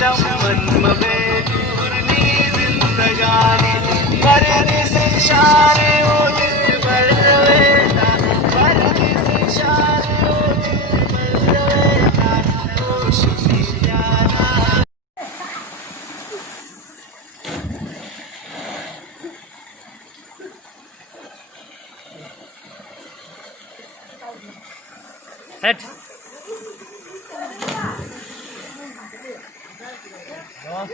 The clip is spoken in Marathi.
शम्मन बेजूरनी जिंदगानी परदेसी शाने ओ दिल बरवेता परदेसी शाने ओ दिल बरवेता ओ शुक्रियाना सेट हाँ,